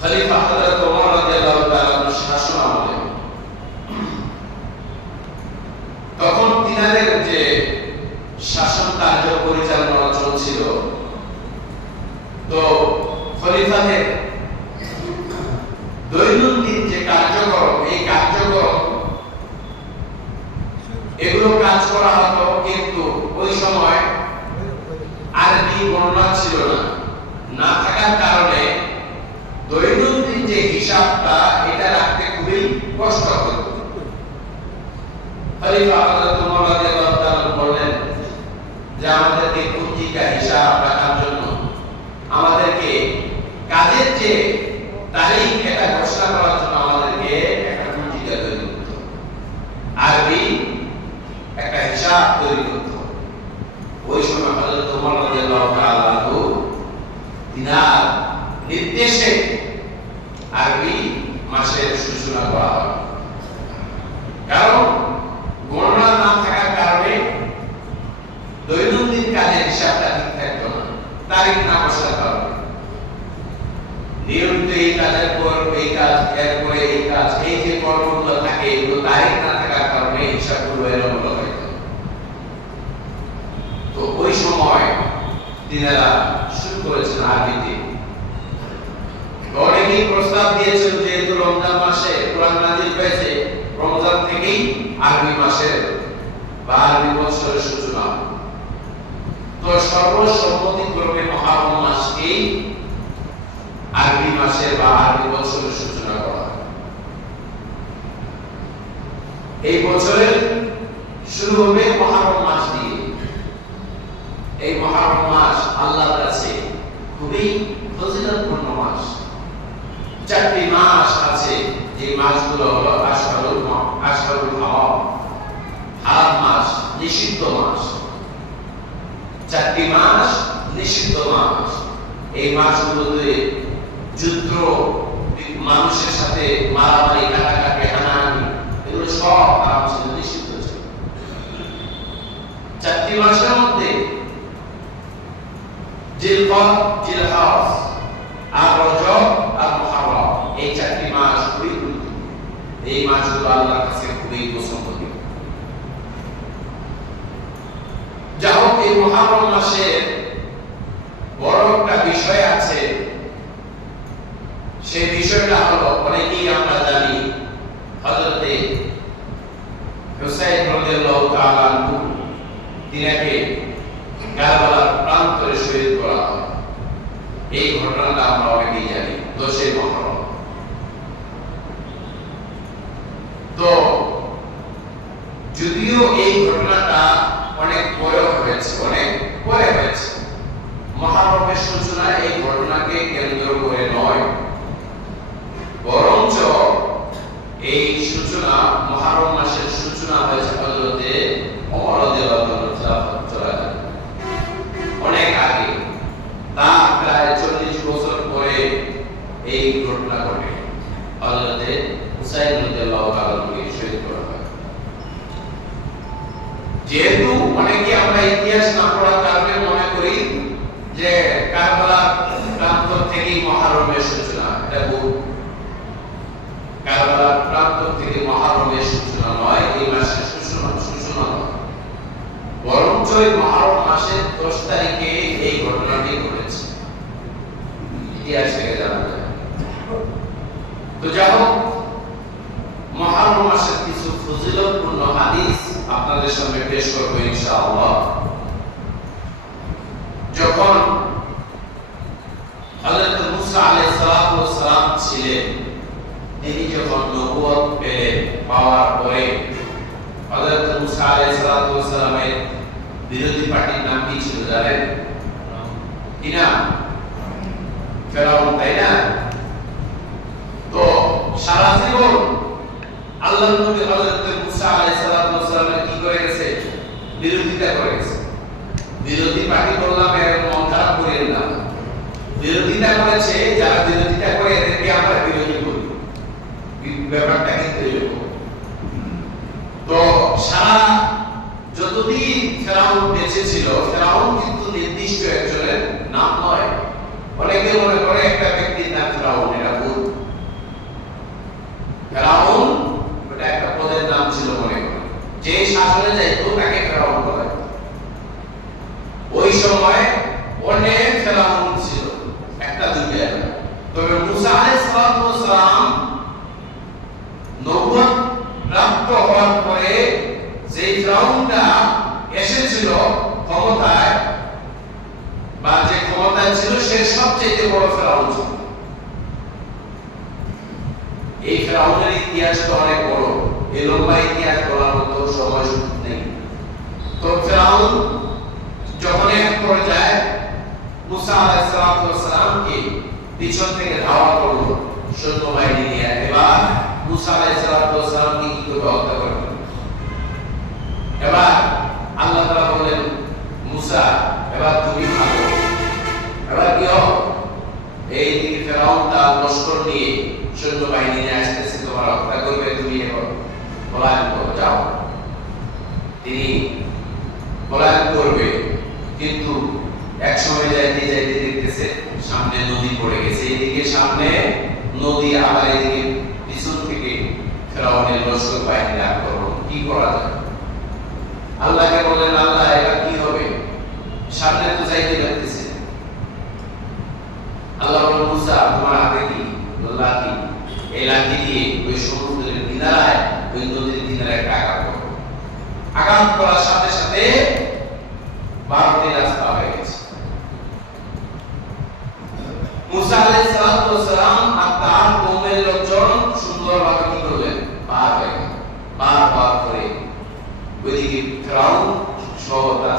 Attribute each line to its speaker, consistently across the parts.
Speaker 1: খলিফা হযরত ওমর রাদিয়াল্লাহু তাআলার শাসন আমলে। তখন তিনাদের যে শাসন কার্য পরিচালনা চলছিল তো খলিফাদের দৈনন্দিন যে কার্যক্রম এই কার্যক্রম এগুলো কাজ করা হতো কিন্তু ওই সময় আরবি গণনা ছিল না না থাকার কারণে দৈনন্দিন যে হিসাবটা এটা রাখতে খুবই কষ্ট হতো খলিফা আমাদেরকে হিসাব রাখার জন্য আমাদেরকে কাজের যে তারিখ এটা ঘোষণা করার জন্য আমাদেরকে একটা পত্রিকা তৈরি করতে হবে। আরবি একটা হিসাব তৈরি করতে হবে। ওই সময় হযরত ওমর রাদিয়াল্লাহু তাআলা আনহু তিনার নির্দেশে আরবি মাসের সূচনা করা হয় কারণ গণনা না থাকার কারণে দৈনন্দিন কাজের হিসাবটা ঠিক থাকতো না তারিখ না বসার কারণে নিয়মিত এই কাজের পর, এই কাজ এরপরে এই কাজ, এই যে কর্মগুলো থাকে, এগুলো তারিখ না থাকার কারণে হিসাবগুলো এলোমেলো হয়ে তো ওই সময় তিনারা শুরু করেছেন আরবিতে। অনেকেই প্রস্তাব দিয়েছিল যেহেতু রমজান মাসে, কোরআন নাজিল হয়েছে, রমজান থেকেই আরবি মাসের বা আরবি বছরের সূচনা। তো সর্বসম্মতিক্রমে মহারম মাসকেই আরবি মাসের বা আরবি বছরের সূচনা করা। এই বছরের শুরু হবে মহারম মাস দিয়ে। এই মহারম মাস আল্লাহর কাছে খুবই ফজিলতপূর্ণ মাস। চারটি মাস আছে যে মাসগুলো হলো আশহারুল আশহারুল হারাম হারাম মাস, নিষিদ্ধ মাস। চারটি মাস নিষিদ্ধ মাস। এই মাসগুলোতে যুদ্ধ, মানুষের সাথে মারামারি, কাটাকাটি, হানাহানি, এগুলো সব হারাম ছিল নিষিদ্ধ ছিল। চারটি মাসের মধ্যে জিলকদ জিলহজ আর রজব আর মুহররম এই চারটি মাস খুবই গুরুত্বপূর্ণ এই মাসগুলো আল্লাহর কাছে খুবই পছন্দনীয় যা হোক এই মহারম মাসের বড় একটা বিষয় আছে সেই বিষয়টা হলো অনেকেই আমরা জানি হযরতে হুসাইন রাদিয়াল্লাহু তাআলা আনহু তিনাকে কারবালার প্রান্তরে শহীদ করা হয়। এই ঘটনাটা আমরা অনেকেই জানি দোষে মহরম। তো যদিও এই ঘটনাটা অনেক পরে হয়েছে, অনেক পরে হয়েছে, মহারমের সূচনা এই ঘটনাকে কেন্দ্র করে নয়। বরঞ্চ এই সূচনা মহারম মাসের সূচনা হয়েছে হজরতে খিলাফত অনেক আমরা ইতিহাস না পড়ার কারণে মনে করি যে কারবালা প্রান্ত থেকেই মহারমের সূচনা থেকে মহারমের সূচনা নয় এই মাসের সূচনা সূচনা নয় এই মহারম মাসের দশ তারিখে এই ঘটনাটি ঘটেছে। ইতিহাস থেকে জানা যায়। তো যাই হোক মাসের কিছু ফজিলতপূর্ণ হাদিস আপনাদের সামনে পেশ করব ইনশাআল্লাহ। যখন হযরত মুসা আলাইহিস সালাতু ওয়াস সালাম ছিলেন, তিনি যখন নবুয়ত পেলেন পাওয়ার পরে হযরত মুসা আলাইহিস সালাতু ওয়াস বিরোধী পার্টির নাম কি ছিল জানেন কি নাম ফেরাউন তাই না তো সারা জীবন আল্লাহ নবী হযরত মুসা আলাইহিস সালামের কি করে গেছে? বিরোধিতা করে গেছে। বিরোধী পার্টি বললাম এর মন খারাপ করেন না বিরোধিতা করেছে, যারা বিরোধিতা করে এদেরকে আমরা বিরোধী করি। ব্যাপারটা কিন্তু তো সারা ফেরাউন বেঁচে ছিল। ফেরাউন কিন্তু নির্দিষ্ট একজনের নাম নয় অনেকে মনে করে একটা ব্যক্তির নাম ফেরাউন এটা ভুল যে শাসনে যাইতো তাকে ফেরাউন বলা হতো। ওই সময় অনেক ফেরাউন ছিল একটা দুইটা না। তবে মুসা আলাইহিস সালাতু ওয়াস সালাম নবুয়ত প্রাপ্ত হওয়ার পরে যে ফেরাউনটা এসেছিল ক্ষমতায়, বা যে ক্ষমতায় ছিল সে সবচেয়ে বড় ফেরাউন ছিল। এই ফেরাউনের ইতিহাস তো অনেক বড়। এই লম্বা ইতিহাস বলার মতো সময় সুযোগ নেই। তো ফেরাউন যখন এক পর্যায়ে মুসা আলাইহিস সালাতু ওয়াস সালামকে পিছন থেকে ধাওয়া করল সৈন্যবাহিনী নিয়ে, এবার মুসা আলাইহিস সালাতু ওয়াস সালামকে কি করে হত্যা করবে? এবার মুসা এবার তুমি থাকো। এবার কি এই দিকে ফেরাউন তার লস্কর নিয়ে সৈন্যবাহিনী নিয়ে আসতেছে, তোমার হত্যা করবে তুমি এখন। পলায়ন করো, যাও। তিনি পলায়ন করবে, কিন্তু এক সময় যাইতে যাইতে দেখতেছে, সামনে নদী পড়ে গেছে। এদিকে সামনে নদী, আবার এদিকে পিছন থেকে ফেরাউনের লস্কর বাহিনীর আক্রমণ। কি করা যায়? আল্লাহকে বললেন, আল্লাহ, এটা কি সামনে তো যাইতে আল্লাহ মুসা, তোমার হাতে কি? লাঠি? এই লাঠি দিয়ে ওই সমুদ্রের কিনারায়, ওই নদীর কিনারে একটা আঘাত করো আঘাত করার সাথে সাথে ভারতের রাস্তা হয়ে গেছে। মুসা তার লোকজন সুন্দরভাবে কি করলেন? পার হয়ে গেল। পার পার করে ওইদিকে ফেরাউন সহ তার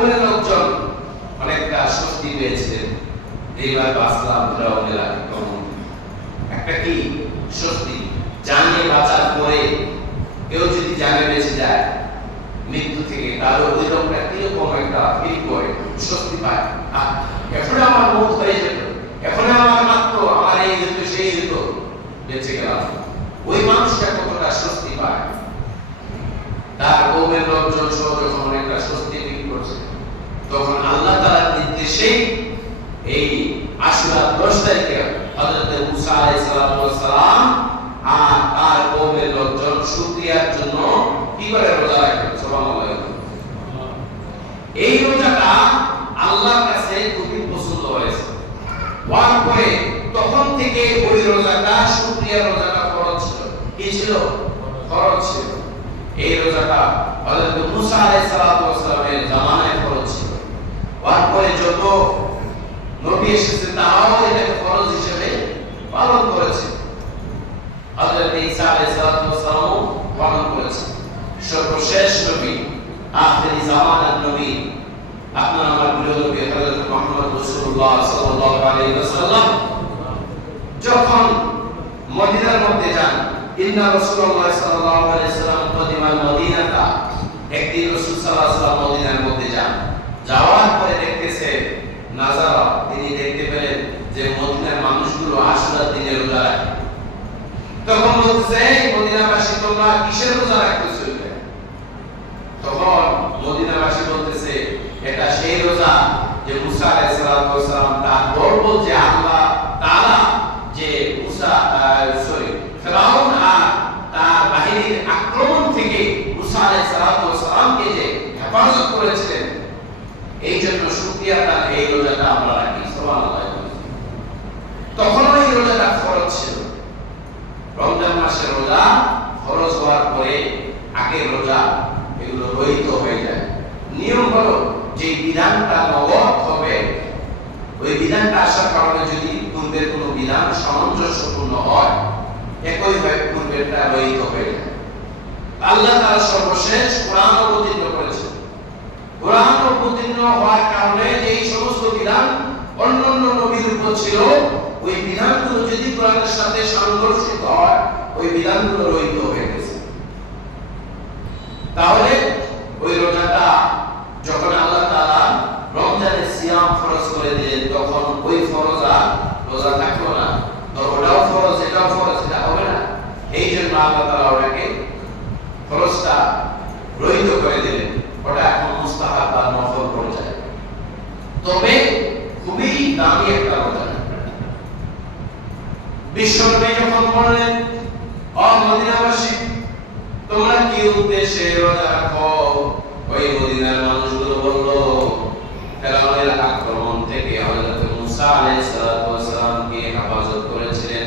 Speaker 1: তার লোকজন অনেকটা স্বস্তি পেয়েছিলেন। এইবার বাঁচলাম ফেরাউনের আক্রমণ একটা কি স্বস্তি? জানে বাঁচার পরে কেউ যদি জানে বেঁচে যায় মৃত্যু থেকে তাহলে ওই লোকটা কীরকম একটা ফিল করে স্বস্তি পায়। আহ, এখন আমার মত হয়ে যেত। এখন আমার মাত্র আমার এই যেত সেই যেত বেঁচে গেলাম ওই মানুষটা কতটা স্বস্তি পায় তার কৌমের লোকজন সহ যখন অনেকটা স্বস্তি ফিল করছে তখন আল্লাহ তাআলার নির্দেশে এই আশুরা দশ তারিখে হযরত মুসা আলাইহিস সালাতু ওয়াস সালাম আর তার কৌমের লোকজন শুকরিয়ার জন্য কি করে রোজা রাখে সুবহানাল্লাহ এই রোজাটা আল্লাহর কাছে খুবই পছন্দ হয়েছে হওয়ার পরে তখন থেকে ওই রোজাটা শুকরিয়া রোজাটা ফরজ ছিল। কি ছিল? ফরজ ছিল। এই রোজাটা হযরত মুসা আলাইহিস সালাতু ওয়াস সালামের জামানায় ফরজ ছিল। হওয়ার পরে যত নবী এসেছে, তারাও এটাকে ফরজ হিসেবে পালন করেছে। হযরত ঈসা আলাইহিস সালাতু ওয়াস সালামও পালন করেছে। সর্বশেষ নবী, আখিরি জামানার নবী আপনার আমার প্রিয় নবী হযরত দিনে রোজা তখন বলতেছে "এই মদিনাবাসী তোমরা কিসের এটা?" তখন মদিনাবাসী বলতেছে এটা সেই যে মুসা আলাইহিস সালাতু ওয়াস সালাম তার গর্ব যে আল্লাহ তাআলা যে মুসা সরি, ফেরাউন আর তার বাহিনীর আক্রমণ থেকে মুসা আলাইহিস সালাতু ওয়াস সালামকে যে হেফাজত করেছিলেন, এই জন্য শুকরিয়া তার এই রোজাটা আমরা রাখি, সুবহানাল্লাহ। তখন এই রোজাটা ফরজ ছিল। রমজান মাসের রোজা ফরজ হওয়ার পরে আগের রোজা এগুলো রহিত হয়ে যায়। নিয়ম হলো যে বিধানটা নগদ হবে, ওই বিধানটা আসার কারণে যদি পূর্বের কোনো বিধান সামঞ্জস্যপূর্ণ হয়, একই ভাবে পূর্বেরটা রহিত হয়ে আল্লাহ তারা সর্বশেষ কোরআন অবতীর্ণ করেছে কোরআন অবতীর্ণ হওয়ার কারণে যে এই সমস্ত বিধান অন্যান্য নবীর উপর ছিল, ওই বিধানগুলো যদি কোরআনের সাথে সাংঘর্ষিক হয়, ওই বিধানগুলো রহিত হয়ে গেছে। তাহলে ওই রোজাটা যখন আল্লাহ তাআলা রমজানের সিয়াম ফরজ করে দিলেন তখন ওই ফরজ আর রোজা থাকল না তো ওটাও ফরজ এটাও ফরজ এটা হবে না এই জন্য তোমরা কি উদ্দেশ্যে রোজা ওই মদিনার মানুষগুলো বলল, ফেরাউনের আক্রমণ থেকে হযরত মুসা আলাইহিস সালাতু ওয়াস সালামকে হেফাজত করেছিলেন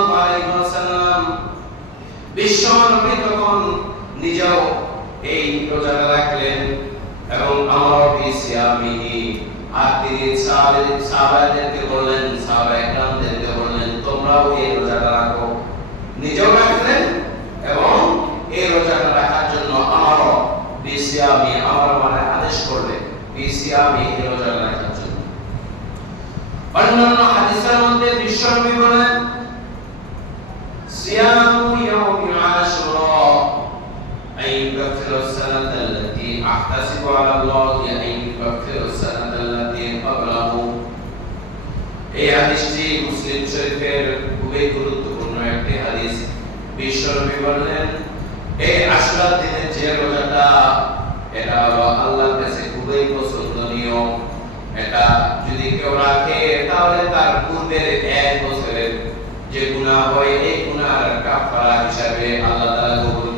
Speaker 1: বিশ্ব নবী তখন নিজেও এই রাখলেন এবং আমার আর তিনি সাহাবাদেরকে বললেন বললেন, তোমরাও এই রোজাটা রাখো। নিজেও রাখলেন এবং এই রোজাটা রাখার জন্য আমারও বিসিয়ামি আমার মানে আদেশ করলেন এই রোজাটা রাখার জন্য। অন্যান্য হাদিসের মধ্যে বিশ্বনবী বলেন أحتسب على الله أن يكفر السنة التي قبله এই হাদিসটি মুসলিম শরীফের খুবই গুরুত্বপূর্ণ একটি হাদিস বিশ্বনবী বললেন এই আশুরার দিনের যে রোজাটা এটা হলো আল্লাহর কাছে খুবই পছন্দনীয় এটা যদি কেউ রাখে তাহলে তার পূর্বের এক বছরের যে গুনাহ হয় এই গুনাহর কাফারা হিসাবে আল্লাহ তাআলা কবুল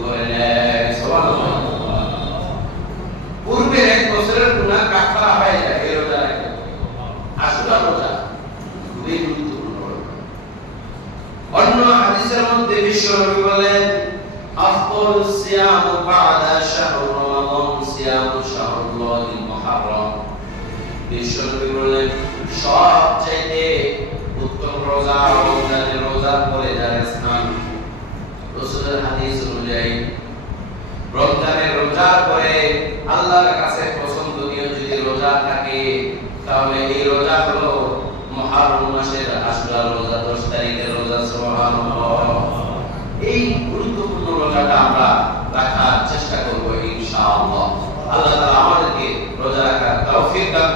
Speaker 1: বিশ্বনবী বলেন আফদল সিয়াম বাদা শাহর রমাদান, সিয়াম শাহরুল্লাহিল মুহাররম। বিশ্বনবী বলেন সবচাইতে উত্তম রোজা রমজানের রোজার পরে যারা স্নান রসুলের হাদিস অনুযায়ী, রমজানের রোজার পরে আল্লাহর কাছে পছন্দনীয় যদি রোজা থাকে, তাহলে এই রোজা হলো মহারম মাসের আশুরা রোজা রোজাটা আমরা রাখার চেষ্টা করব ইনশাআল্লাহ। আল্লাহ তালা আমাদেরকে রোজা রাখার তৌফিক দান